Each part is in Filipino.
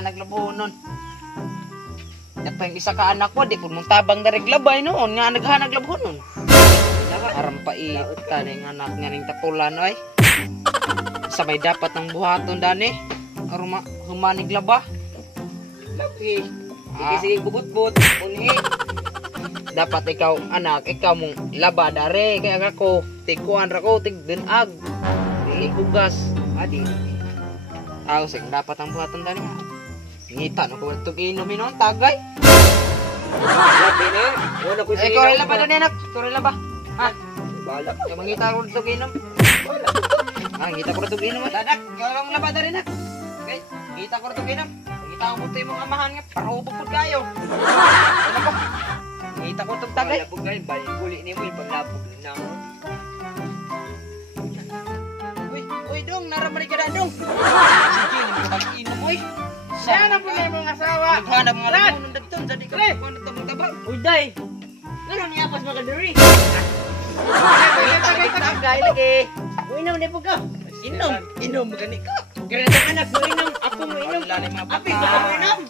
naglabunon. At pa yung isa ka anak ko, di po mong tabang darig labay noon, nga naghanag labunon. Aram pa tanay nga anak nga ning tatulan ay. Sabay dapat ng buhaton dani. Aram humanig laba. Laki. Sige bubut-but, unhi. Dapat ikaw anak, ikaw mong laba dare kaya ako tikuan ra ko tig dinag. Dili kugas. Adi. Ako sing dapat ang buhaton dani. Ngita no ko tug inom inon tagay. Labi na. Wala ko sige. Ikaw laba dani anak, ikaw laba. Ha? Bala ka. Yung mangita ko tug inom. Ah, ngita ko tug inom. Dadak, ikaw lang laba dare nak. Okay, ngita ko tug inom. Ngita ko putoy mong amahan nga para ubog pud kayo. Ano ko? Ngita ko tug tagay. Labog na balik uli ni mo ipaglabog na mo. Uy dong, naramari ka na dong. Sige, nagpag-inom oy. Siya na po na yung mga asawa. Naghanap mga labunon dagton, jadi ka kuha na tabang tabang. Uy, day. Ano niya pas makadiri? Tagay lagi. Uinom na po ka. Inom gani ka. Kaya ng anak mo inom, ako mo inom. Api ko mo inom.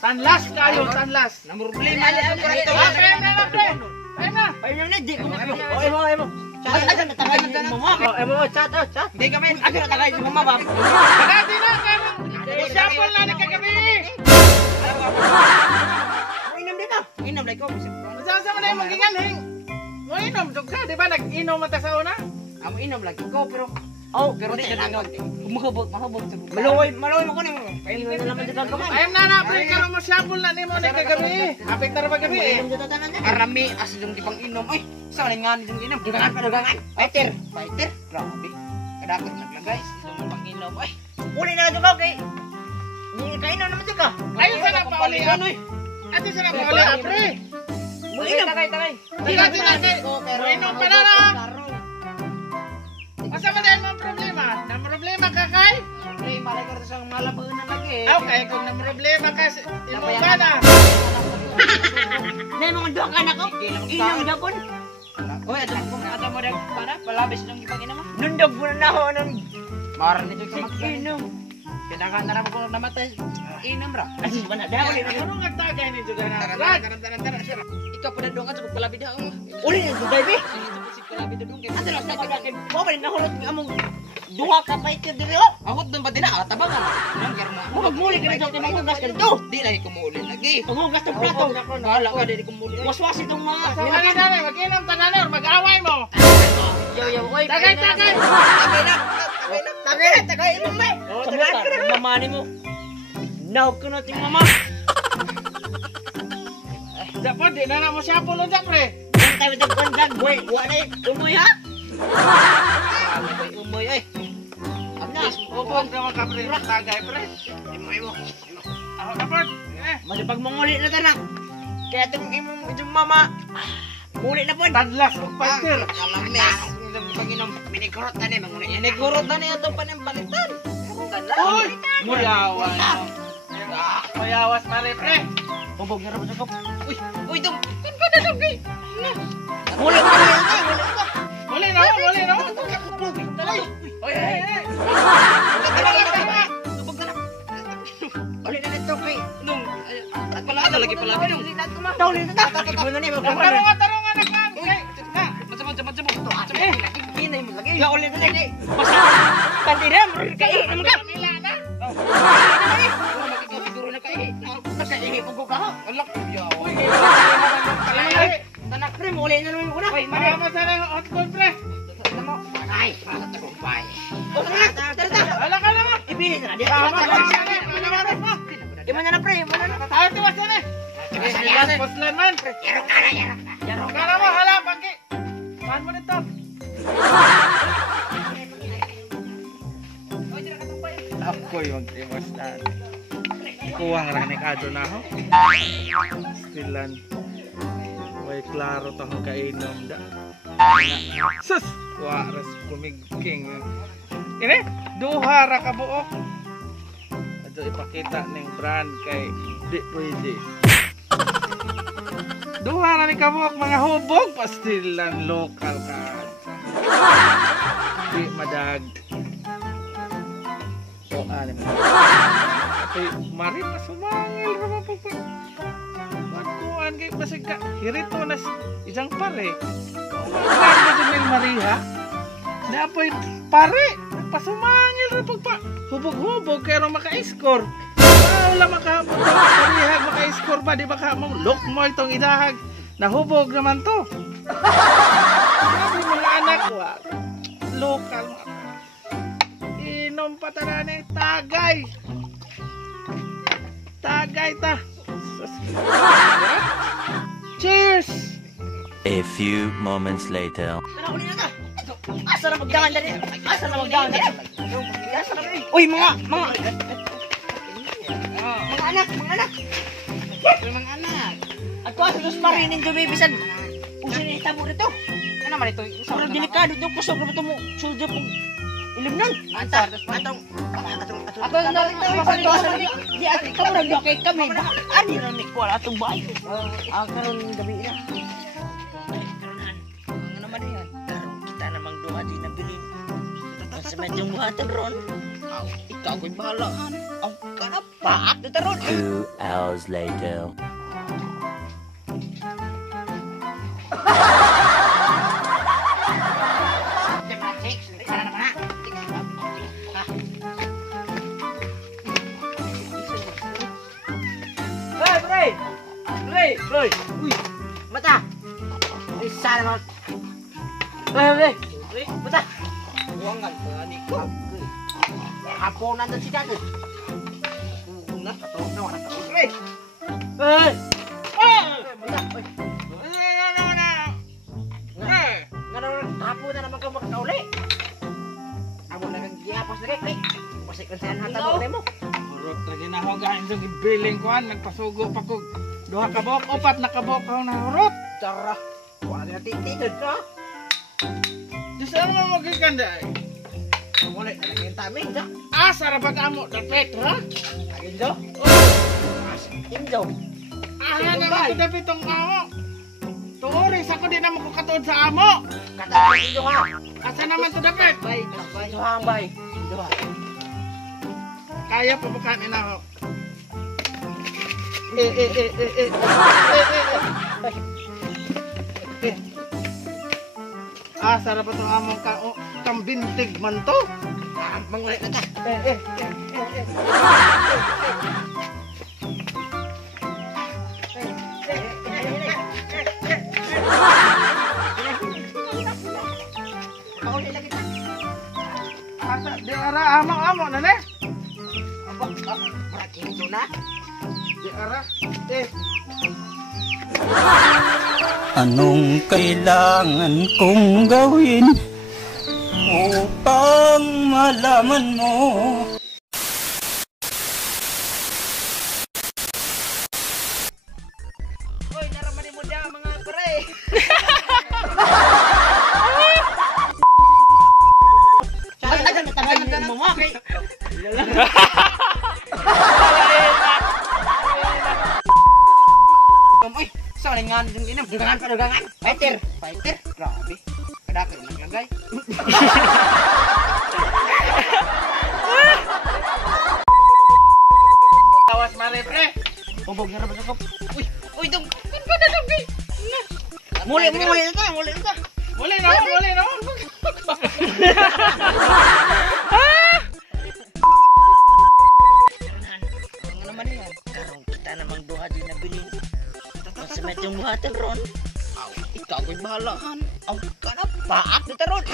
Tanlas kayo, tanlas. Na problema na ko rito. Pre, pre. Ayun na. Ayun na, di ko mo. Emo. Chat na tagay mo mo. Emo, chat. Di kami aga na tagay si mama ba. Pagati na kayo. Usapon na ni kagabi. Inom din na. Inom lagi ko. Masasa mo na yung magigaling. Mo inom, dugka, di ba? Nag-inom mata sa una? Amo inom lagi ko pero Pero di ka na mahubog sa buka. Maloy mo ko na mo. Pahinga na naman dito kamay. Ayun na, pre, karon mo sapon na ni mo ni kagabi. Apik na ra ba gabi eh. Inom dito tanan na. Arami as yung di pang inom. Ay, sa nga ni yung inom. Dugangan pa dugangan. Fighter. Grabe. Kadagdag naglagay yung pang inom. Ay, Uli na dugaw kay. Ni kainan naman ka. Ayun sa na pa uli. oy. Ate sa na pa uli, pre. Mo inom. Tagay. Pagati na kayo. Inom pa na na. Asa man dahil mga problema? Na problema ka kay? Ay, malay ko sa malabunan lagi. Okay, kung na problema ka, imo ka na. Na mga duha ka na ko. Inom dapon. Oy, ada mo dag para palabis ng ibang ina mo. Nundog mo na ho nung Maran ni jud sa inom. Kailangan na ko namatay. Inom ra. Asis ba na daw ni. Ano nga tagay ni Juga na? Tara. Ikaw pa na dong sa palabi daw. Uli na dugay bi. Si palabi dong kay. Asa lang ka kay. Mo ba nahulot ni among duha ka fighter diri oh. Ako dun ba dina tabangan. Nang germa. Mo magmuli ka dito kay mangugas ka dito. Di lagi kumuli lagi. Pangugas ng plato. Bahala ka dili kumuli. Waswas itong mga. Dali, mag-inom tanan mag-away mo. Yo oy. Tagay. Tagay mo may. Tagay mamani mo. Now ko na ting mama. Dapat di na mo siya pulo dyan, pre. Tayo ng kondag boy. Wala umoy ha. Umoy ay. Amna. Huwag naman ka, pre. Tagay, pre. Imo. Ako dapat. Masipag manguli na tanak. Kaya itong mama. Muli na po. Tadlas ng fighter. Alames. Panginom minikurot na ni manguni. Minikurot na ni ato pa ning balitan. Uy! Mulawan. Mayawas na rin, pre. Bobog na rin sa kop. Uy dong. Kan ka na dong kay. Muli na rin. Muli na. Uy. Uli na nito kay. Dong. At pala ada lagi pala dong. Tawli na ta. Ibo na ni mo. Tarungan na kan. Macam. Hinay mo lagi. Ya uli na lagi. Basta kandidan kay mo ka. Siguro na kay. Kay mo ka. Alak ya. Tanak pre muli na naman una. Marama sa na hot cold, pre. Ay, para ta kumpay. Tara. Ala ka na nga. Ibili na di. Di man na pre, man na. Tayo tiwas na eh. Poslan man. Yaro ka. Kala mo, hala, pagi. Saan mo nito? Ako yung tiwas na. Kuwang ranikado na ako. Stilan. May klaro tayo kainom da. Sus! Waras pumigking. Ini, duha ra ka buok. Ato ipakita ning brand kay di pwede. Duha ra ni ka buok mga hubog. Pastilan local ka. Di madag. So, ano mo? Apoy mari pa sumangil ra pa pa. Kuan kay basig ka hirito na isang pare. Kuan ka din Maria. Na apoy pare, pasumangil ra pa. Hubog-hubog kay ro maka-score. Wala makahabot Maria maka-score ba di ba ka mo look mo itong idahag. Nahubog naman to. Sabi mga anak ko, lokal mo. Inom pa tala na tagay. Tagay ta. Cheers! A few moments later. Ano uli na ka? Asa na magdangan dali? Asa na magdangan dali? Asa na dali? Uy, mga anak, mga anak. Mga anak. At ko sa marinin do bibisan. Usin ni tabo dito. Ano naman ito? Pero delikado do ko sobra to mo suldo pong ilim nun. Atong di at kamu ra kay kami. Ani ra ni ko atong bahay. Ang karon gabi na. Ano naman yan? Karon kita namang duha di nabilin. Sa medyong buhatan ron. Ikaw ko'y bahala. Ang kanapaak dito ron. 2 hours later. Uy, mata. Isa naman. Mata. Buwangan pa ni ko. Haponan na si Dado. Una ka to na wala ka. Hapo na naman ka magkauli. Amo na kang gihapos na kay. Pasik ka sa hatabo mo. Murot na ginahogahin sa gibiling kuan. Nagpasugo pa ko. Duha ka buhok, upat na kabok ako na hurot. Tara. Wala na titid ka. Di saan mo magkikanda eh? Wala na kang tamin da. Sarapat amo, dapet ha? Indo. Indo. Aha naman ko dapit tong amo. Tuoris ako din naman ko katuod sa amo. Kata Indo ha. Asa naman to dapet? Bay, Indo ha, bay. Indo ha. Kaya pabukanin ako. Sarapat tong among kambintig man to. Mangulit na ta. Asa di ara amo na ne? Marating ito na. Di ara. Anong kailangan kong gawin upang malaman mo? Uy, naramanin mo dyan mga pre. Tagal mo mga kay. Uy, saan nga nang inam? Dagangan. Fighter. Grabe. Kadako naglagay. Tawas mare pre. Bubog na raman ako. Uy, dong. Kan pa na dong. Muli na ta. Muli na. Ano naman yan? Karong kita namang duha din nabilin. Sa medyong buhatan ron. Ikaw ko'y bahala. Ang kanapaak dito ron.